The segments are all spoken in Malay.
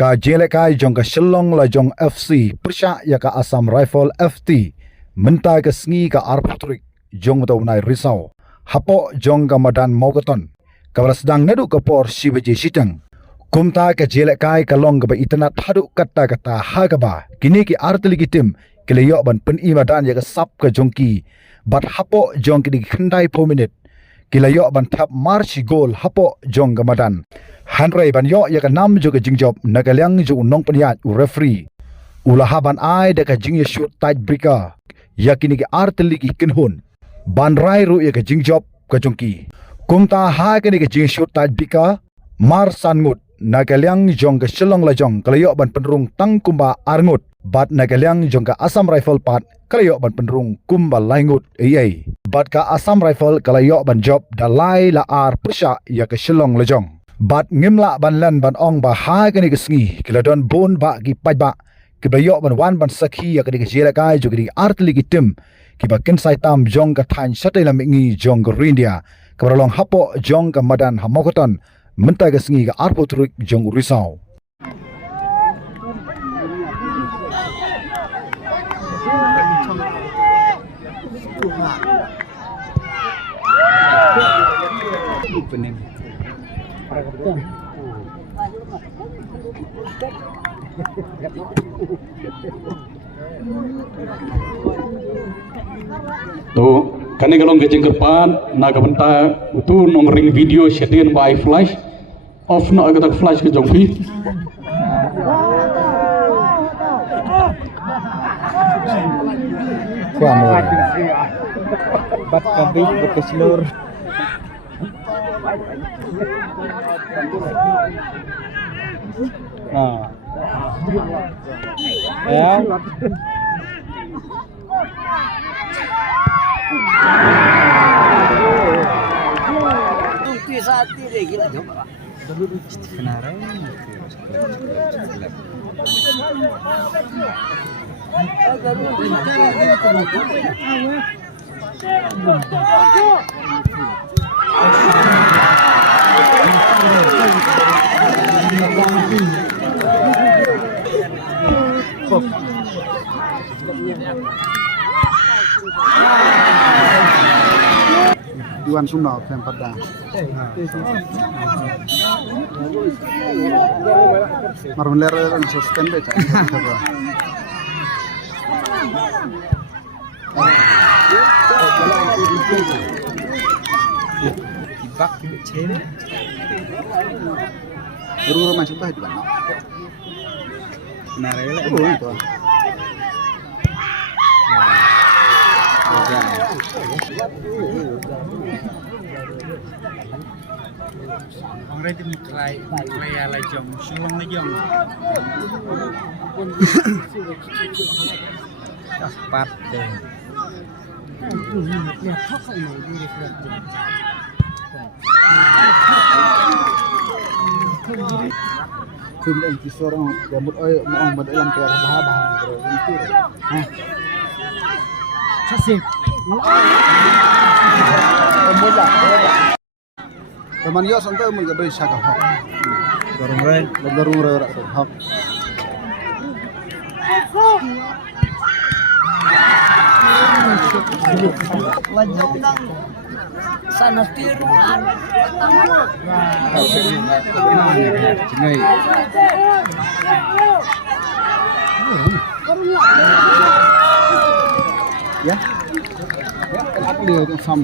ka jelekai jong ka Shillong la jong FC Persha ya ka Assam Rifle FT mentai ka sngi ka Arpatrik jong to nai risau hapo jong ka madan Mogaton ka sedang nadu ka por Shivaji Sitang kumta ka jelekai ka long ka ba itana hadu kata ha ka ba kini ki artli ki tim keleyo ban pen imadan ya ka sap ka jongki bat hapo jong ki khandai po minute kilayo ban tap march goal hapo jong gamadan hanrai ban yo ya ka nam jo ka jingjob nagalyang jo nong paniat u referee ulaha ban ai da ka jing ya shoot tight breaker yakini ki artli ki kinhun ban rai ru ya ka jingjob ka jongki kumta ha ka ni ka jing shoot tight breaker mar sangut nagalyang jong ka Shillong la jong kilayo ban penrung tang kumba arngut bat nagalyang jong ka Assam Rifle pat kalayo ban penrung kumba laingut ai bat ka Assam Rifle kalayo ban job dalai la ar Persha ya ka Shillong la jong bat ngimla ban lan ban ong ba ha ka ni ka sngi kiladon bon ba ki paj ba ki bayo ban wan ban sakhi ya ka ni ka jela kai jo ki artli ki tim ki ba ken sai tam jong ka than satai la mingi jong ka India ka long hapo jong ka madan hamokoton mentai ka sngi ka Arpatrik jong risau pening. Tuh, kani kalau ngejeng kepan, naga benta itu nongring video shadian by flash, off no agak flash ke jongpi. Kuan bat kabih berkeslur. Nah, ya. Iwan Sumau yang pada marmeler yang suspend beca Ibak di cene. Baru masuk bah di mana? Narela. Itu. Orang itu mikrai ala jong, Shillong la jong. Cepat deh. Tim yang seorang rambut oyo mau dalam ke bahan itu. Sasip. Mudah. Teman yo santai mun ga beri saka hok. Garung re hok. Sana tiruan. Cengai. Ya. Kenapa dia itu sam?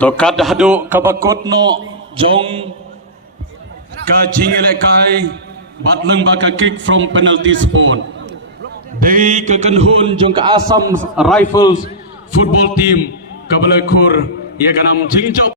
Tokat hadu kabakot no jong ka jingele kai batleng baka kick from penalty spot. Dei ke kenhun jong ka Assam Rifles football team kabalakur ya kanam jingjob